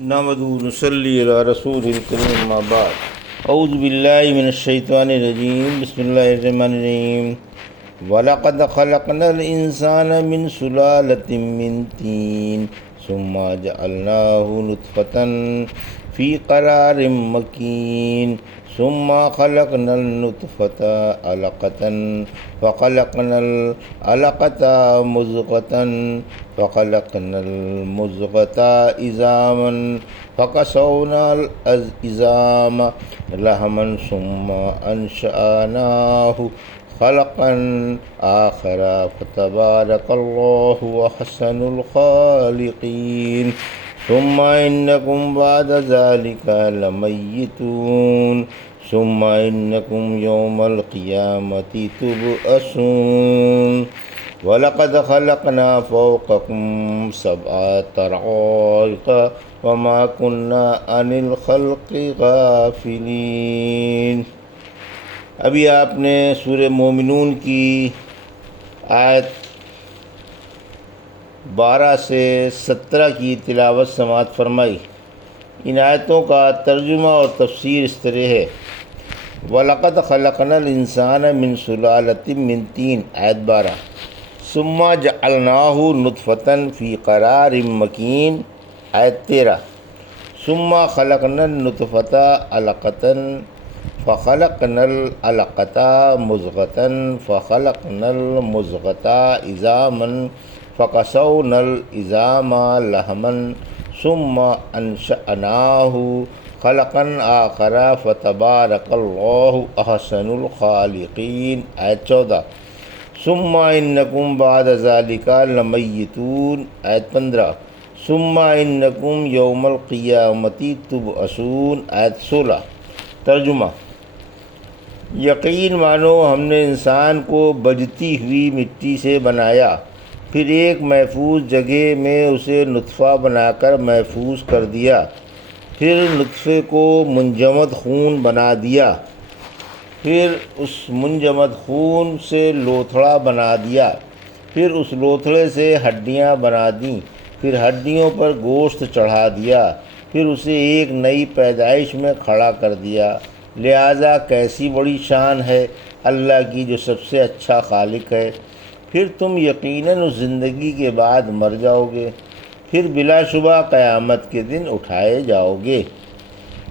نحمدہ و نصلی علی رسول الکریم اما بعد اعوذ باللہ من الشیطان الرجیم بسم اللہ الرحمن الرحیم وَلَقَدْ خَلَقْنَا الْإِنسَانَ مِنْ سُلَالَةٍ مِّن طِينٍ ثُمَّ جَعَلْنَاهُ نُطْفَةً فِي قَرَارٍ مَّكِينٍ ثُمَّ خَلَقْنَا النُّطْفَةَ عَلَقَةً فَخَلَقْنَا الْعَلَقَةَ مُضْغَةً فَخَلَقْنَا الْمُضْغَةَ عِظَامًا فَكَسَوْنَا الْعِظَامَ لَحْمًا ثُمَّ أَنشَأْنَاهُ خلقا آخر فتبارك الله أحسن الخالقين ثم إنكم بعد ذلك لميتون ثم إنكم يوم القيامة تبعثون وَلَقَدْ خَلَقْنَا فَوْقَكُمْ سَبْعَ طَرَائِقَ وَمَا كُنَّا عَنِ الْخَلْقِ غَافِلِينَ۔ ابھی آپ نے سورہ مومنون کی آیت 12 سے 17 کی تلاوت سماعت فرمائی۔ ان آیتوں کا ترجمہ اور تفسیر اس طرح ہے: وَلَقَدْ خَلَقْنَا الْإِنسَانَ مِنْ سُلَالَةٍ مِّن طِينٍ آیت 12، ثُمَّ جَعَلْنَاهُ نُطْفَةً فِي قَرَارٍ مَّكِينٍ آیت 13، ثُمَّ خَلَقْنَا النُّطْفَةَ عَلَقَةً فَخَلَقْنَا الْعَلَقَةَ مُضْغَةً فَخَلَقْنَا الْمُضْغَةَ عِظَامًا فَكَسَوْنَا الْعِظَامَ لَحْمًا ثُمَّ أَنشَأْنَاهُ خَلْقًا آخَرَ فَتَبَارَكَ اللَّهُ أَحْسَنُ الْخَالِقِينَ آیت 14، ثُمَّ إِنَّكُمْ بَعْدَ ذَلِكَ لَمَيِّتُونَ آیت 15، ثُمَّ إِنَّكُمْ يَوْمَ الْقِيَامَةِ تُبْعَثُونَ آیت 16۔ ترجمہ: یقین مانو ہم نے انسان کو بجتی ہوئی مٹی سے بنایا، پھر ایک محفوظ جگہ میں اسے نطفہ بنا کر محفوظ کر دیا، پھر نطفے کو منجمد خون بنا دیا، پھر اس منجمد خون سے لوتھڑا بنا دیا، پھر اس لوتھڑے سے ہڈیاں بنا دیں، پھر ہڈیوں پر گوشت چڑھا دیا، پھر اسے ایک نئی پیدائش میں کھڑا کر دیا۔ لہٰذا کیسی بڑی شان ہے اللہ کی جو سب سے اچھا خالق ہے۔ پھر تم یقیناً اس زندگی کے بعد مر جاؤ گے، پھر بلا شبہ قیامت کے دن اٹھائے جاؤ گے۔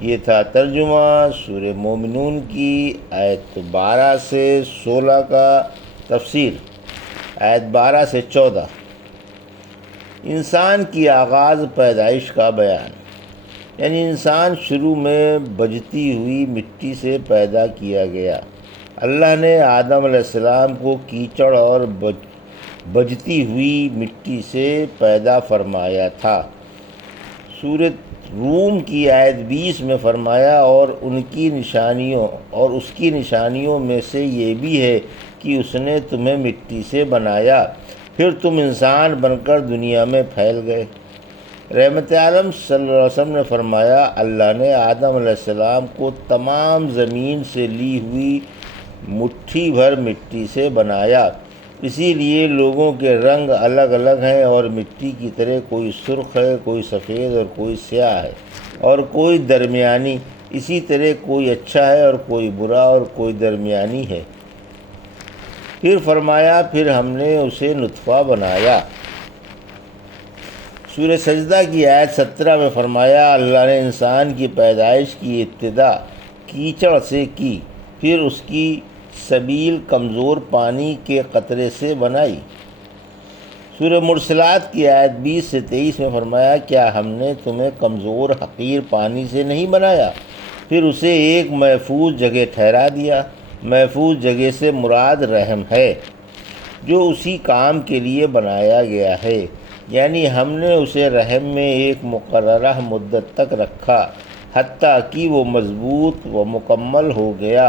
یہ تھا ترجمہ سورہ مومنون کی آیت 12 سے 16 کا تفسیر۔ آیت 12 سے 14، انسان کی آغاز پیدائش کا بیان، یعنی انسان شروع میں بجتی ہوئی مٹی سے پیدا کیا گیا۔ اللہ نے آدم علیہ السلام کو کیچڑ اور بجتی ہوئی مٹی سے پیدا فرمایا تھا۔ سورۃ روم کی آیت 20 میں فرمایا، اور اس کی نشانیوں میں سے یہ بھی ہے کہ اس نے تمہیں مٹی سے بنایا، پھر تم انسان بن کر دنیا میں پھیل گئے۔ رحمت عالم صلی اللہ علیہ وسلم نے فرمایا، اللہ نے آدم علیہ السلام کو تمام زمین سے لی ہوئی مٹھی بھر مٹی سے بنایا، اسی لیے لوگوں کے رنگ الگ الگ ہیں، اور مٹی کی طرح کوئی سرخ ہے، کوئی سفید اور کوئی سیاہ ہے، اور کوئی درمیانی، اسی طرح کوئی اچھا ہے اور کوئی برا اور کوئی درمیانی ہے۔ پھر فرمایا، پھر ہم نے اسے نطفہ بنایا۔ سورہ سجدہ کی آیت 17 میں فرمایا، اللہ نے انسان کی پیدائش کی ابتدا کیچڑ سے کی، پھر اس کی سبیل کمزور پانی کے قطرے سے بنائی۔ سورہ مرسلات کی آیت 20 سے 23 میں فرمایا، کیا ہم نے تمہیں کمزور حقیر پانی سے نہیں بنایا، پھر اسے ایک محفوظ جگہ ٹھہرا دیا۔ محفوظ جگہ سے مراد رحم ہے، جو اسی کام کے لیے بنایا گیا ہے، یعنی ہم نے اسے رحم میں ایک مقررہ مدت تک رکھا، حتیٰ کہ وہ مضبوط و مکمل ہو گیا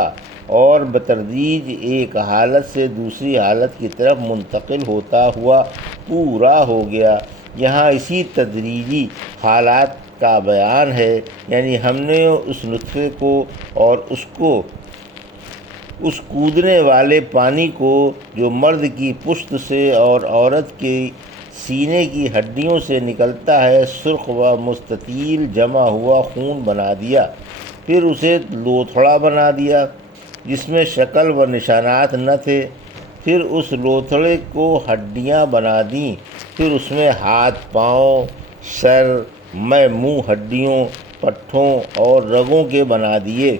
اور بتدریج ایک حالت سے دوسری حالت کی طرف منتقل ہوتا ہوا پورا ہو گیا۔ یہاں اسی تدریجی حالات کا بیان ہے، یعنی ہم نے اس نطفے کو اور اس کودنے والے پانی کو جو مرد کی پشت سے اور عورت کی سینے کی ہڈیوں سے نکلتا ہے سرخ و مستطیل جمع ہوا خون بنا دیا، پھر اسے لوتھڑا بنا دیا جس میں شکل و نشانات نہ تھے، پھر اس لوتھڑے کو ہڈیاں بنا دیں، پھر اس میں ہاتھ، پاؤں، سر، منہ، ہڈیوں، پٹھوں اور رگوں کے بنا دیے۔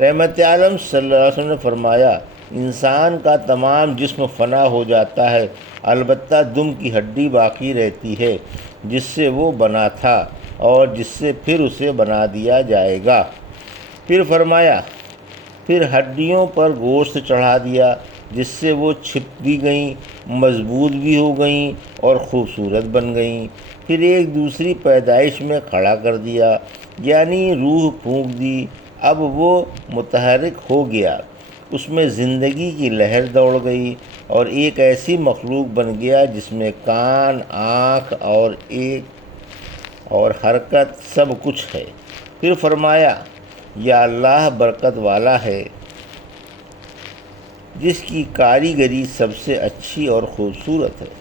رحمت عالم صلی اللہ علیہ وسلم نے فرمایا، انسان کا تمام جسم فنا ہو جاتا ہے، البتہ دم کی ہڈی باقی رہتی ہے جس سے وہ بنا تھا اور جس سے پھر اسے بنا دیا جائے گا۔ پھر فرمایا، پھر ہڈیوں پر گوشت چڑھا دیا جس سے وہ چھپ بھی گئیں، مضبوط بھی ہو گئیں اور خوبصورت بن گئیں۔ پھر ایک دوسری پیدائش میں کھڑا کر دیا، یعنی روح پھونک دی، اب وہ متحرک ہو گیا، اس میں زندگی کی لہر دوڑ گئی اور ایک ایسی مخلوق بن گیا جس میں کان، آنکھ اور حرکت سب کچھ ہے۔ پھر فرمایا، یا اللہ برکت والا ہے جس کی کاریگری سب سے اچھی اور خوبصورت ہے۔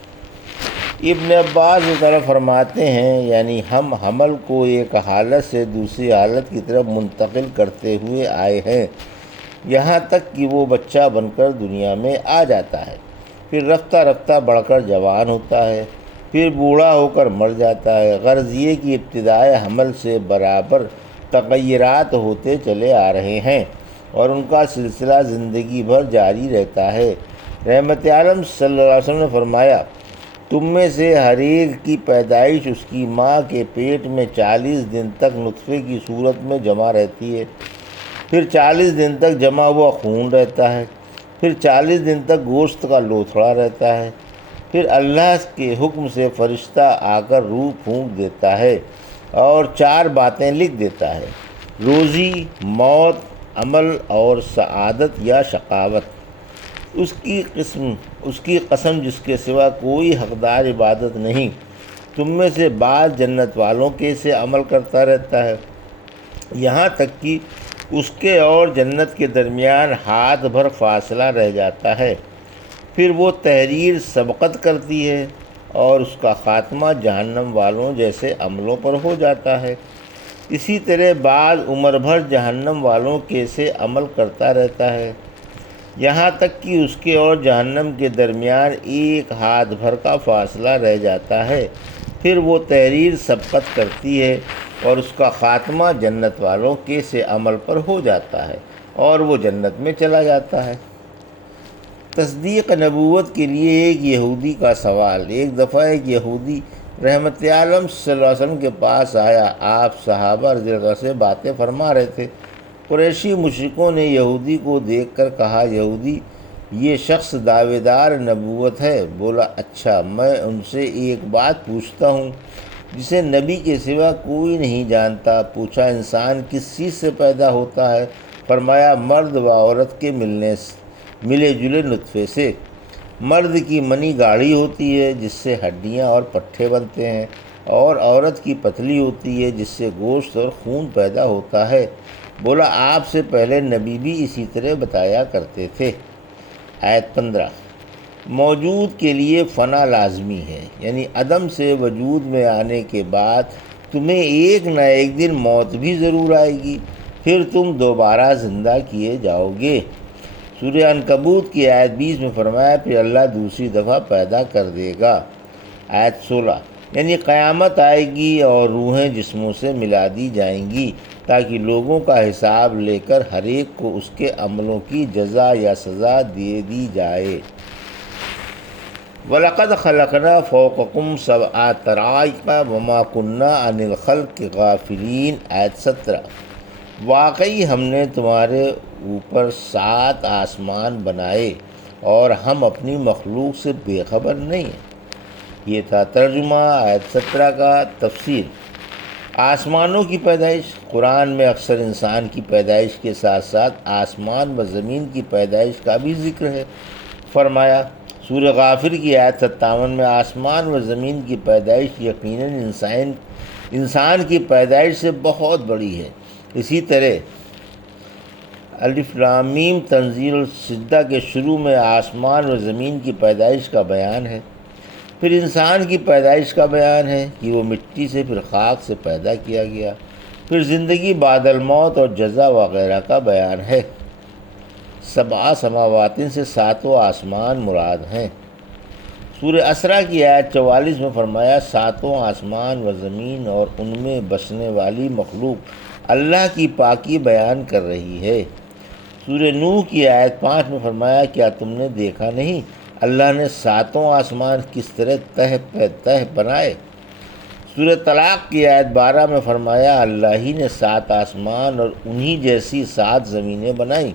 ابن عباس طرف فرماتے ہیں، یعنی ہم حمل کو ایک حالت سے دوسری حالت کی طرف منتقل کرتے ہوئے آئے ہیں، یہاں تک کہ وہ بچہ بن کر دنیا میں آ جاتا ہے، پھر رفتہ رفتہ بڑھ کر جوان ہوتا ہے، پھر بوڑھا ہو کر مر جاتا ہے۔ غرض یہ کہ ابتدائے حمل سے برابر تغیرات ہوتے چلے آ رہے ہیں اور ان کا سلسلہ زندگی بھر جاری رہتا ہے۔ رحمت عالم صلی اللہ علیہ وسلم نے فرمایا، تم میں سے ہر ایک کی پیدائش اس کی ماں کے پیٹ میں 40 دن تک نطفے کی صورت میں جمع رہتی ہے، پھر 40 دن تک جمع ہوا خون رہتا ہے، پھر 40 دن تک گوشت کا لوتھڑا رہتا ہے، پھر اللہ کے حکم سے فرشتہ آ کر روح پھونک دیتا ہے اور 4 باتیں لکھ دیتا ہے: روزی، موت، عمل اور سعادت یا شقاوت۔ اس کی قسم جس کے سوا کوئی حقدار عبادت نہیں، تم میں سے بعض جنت والوں کے سے عمل کرتا رہتا ہے، یہاں تک کہ اس کے اور جنت کے درمیان ہاتھ بھر فاصلہ رہ جاتا ہے، پھر وہ تحریر سبقت کرتی ہے اور اس کا خاتمہ جہنم والوں جیسے عملوں پر ہو جاتا ہے۔ اسی طرح بعض عمر بھر جہنم والوں کے سے عمل کرتا رہتا ہے، یہاں تک کہ اس کے اور جہنم کے درمیان ایک ہاتھ بھر کا فاصلہ رہ جاتا ہے، پھر وہ تحریر سبقت کرتی ہے اور اس کا خاتمہ جنت والوں کے سے عمل پر ہو جاتا ہے اور وہ جنت میں چلا جاتا ہے۔ تصدیق نبوت کے لیے ایک یہودی کا سوال۔ ایک دفعہ ایک یہودی رحمت عالم صلی اللہ علیہ وسلم کے پاس آیا، آپ صحابہ رضی اللہ عنہ سے باتیں فرما رہے تھے۔ قریشی مشرکوں نے یہودی کو دیکھ کر کہا، یہودی یہ شخص دعوے دار نبوت ہے۔ بولا، اچھا، میں ان سے ایک بات پوچھتا ہوں جسے نبی کے سوا کوئی نہیں جانتا۔ پوچھا، انسان کس چیز سے پیدا ہوتا ہے؟ فرمایا، مرد و عورت کے ملے جلے نطفے سے۔ مرد کی منی گاڑھی ہوتی ہے جس سے ہڈیاں اور پٹھے بنتے ہیں، اور عورت کی پتلی ہوتی ہے جس سے گوشت اور خون پیدا ہوتا ہے۔ بولا، آپ سے پہلے نبی بھی اسی طرح بتایا کرتے تھے۔ آیت 15، موجود کے لیے فنا لازمی ہے، یعنی عدم سے وجود میں آنے کے بعد تمہیں ایک نہ ایک دن موت بھی ضرور آئے گی، پھر تم دوبارہ زندہ کیے جاؤ گے۔ سورہ عنکبوت کی آیت 20 میں فرمایا، پھر اللہ دوسری دفعہ پیدا کر دے گا۔ آیت 16، یعنی قیامت آئے گی اور روحیں جسموں سے ملا دی جائیں گی تاکہ لوگوں کا حساب لے کر ہر ایک کو اس کے عملوں کی جزا یا سزا دے دی جائے۔ وَلَقَدْ خَلَقْنَا فَوْقَكُمْ سَبْعَ طَرَائِقَ وَمَا كُنَّا عَنِ الْخَلْقِ غَافِلِينَ۔ آیت 17، واقعی ہم نے تمہارے اوپر 7 آسمان بنائے اور ہم اپنی مخلوق سے بے خبر نہیں ہیں۔ یہ تھا ترجمہ آیت 17 کا۔ تفسیر، آسمانوں کی پیدائش۔ قرآن میں اکثر انسان کی پیدائش کے ساتھ ساتھ آسمان و زمین کی پیدائش کا بھی ذکر ہے۔ فرمایا، سورہ غافر کی آیت 57 میں، آسمان و زمین کی پیدائش یقیناً انسان کی پیدائش سے بہت بڑی ہے۔ اسی طرح الف لام میم تنزیل السجدہ کے شروع میں آسمان و زمین کی پیدائش کا بیان ہے۔ پھر انسان کی پیدائش کا بیان ہے کہ وہ مٹی سے پھر خاک سے پیدا کیا گیا، پھر زندگی بعد الموت اور جزا وغیرہ کا بیان ہے۔ سبع سماوات سے ساتوں آسمان مراد ہیں۔ سورہ اسرا کی آیت 44 میں فرمایا ساتوں آسمان و زمین اور ان میں بسنے والی مخلوق اللہ کی پاکی بیان کر رہی ہے۔ سورہ نوح کی آیت 5 میں فرمایا کیا تم نے دیکھا نہیں اللہ نے ساتوں آسمان کس طرح تہ پہ تہ بنائے۔ سورہ طلاق کی آیت 12 میں فرمایا اللہ ہی نے 7 آسمان اور انہی جیسی 7 زمینیں بنائیں،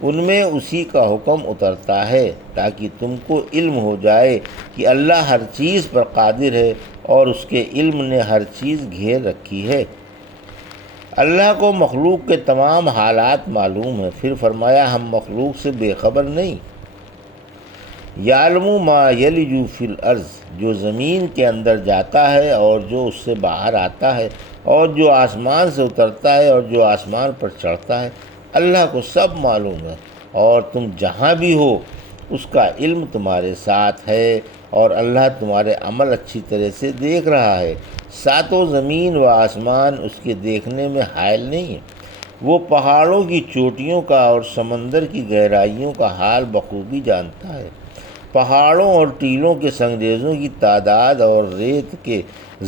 ان میں اسی کا حکم اترتا ہے تاکہ تم کو علم ہو جائے کہ اللہ ہر چیز پر قادر ہے اور اس کے علم نے ہر چیز گھیر رکھی ہے۔ اللہ کو مخلوق کے تمام حالات معلوم ہیں، پھر فرمایا ہم مخلوق سے بے خبر نہیں۔ یعلم ما یلج فی الارض، جو زمین کے اندر جاتا ہے اور جو اس سے باہر آتا ہے، اور جو آسمان سے اترتا ہے اور جو آسمان پر چڑھتا ہے، اللہ کو سب معلوم ہے، اور تم جہاں بھی ہو اس کا علم تمہارے ساتھ ہے، اور اللہ تمہارے عمل اچھی طرح سے دیکھ رہا ہے۔ ساتوں زمین و آسمان اس کے دیکھنے میں حائل نہیں ہے، وہ پہاڑوں کی چوٹیوں کا اور سمندر کی گہرائیوں کا حال بخوبی جانتا ہے۔ پہاڑوں اور ٹیلوں کے سنگریزوں کی تعداد اور ریت کے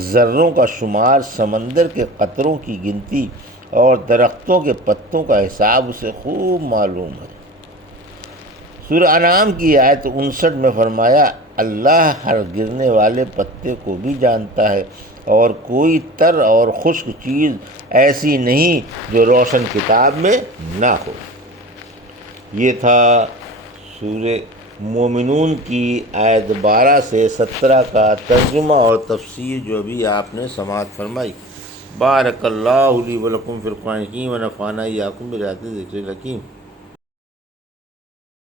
ذروں کا شمار، سمندر کے قطروں کی گنتی اور درختوں کے پتوں کا حساب اسے خوب معلوم ہے۔ سورہ انعام کی آیت 59 میں فرمایا اللہ ہر گرنے والے پتے کو بھی جانتا ہے، اور کوئی تر اور خشک چیز ایسی نہیں جو روشن کتاب میں نہ ہو۔ یہ تھا سورہ مومنون کی آیت 12 سے 17 کا ترجمہ اور تفسیر جو ابھی آپ نے سماعت فرمائی۔ بارک اللہ لی ولکم فی القرآن الحکیم ونفعنی وایاکم بآیات الذکر الحکیم۔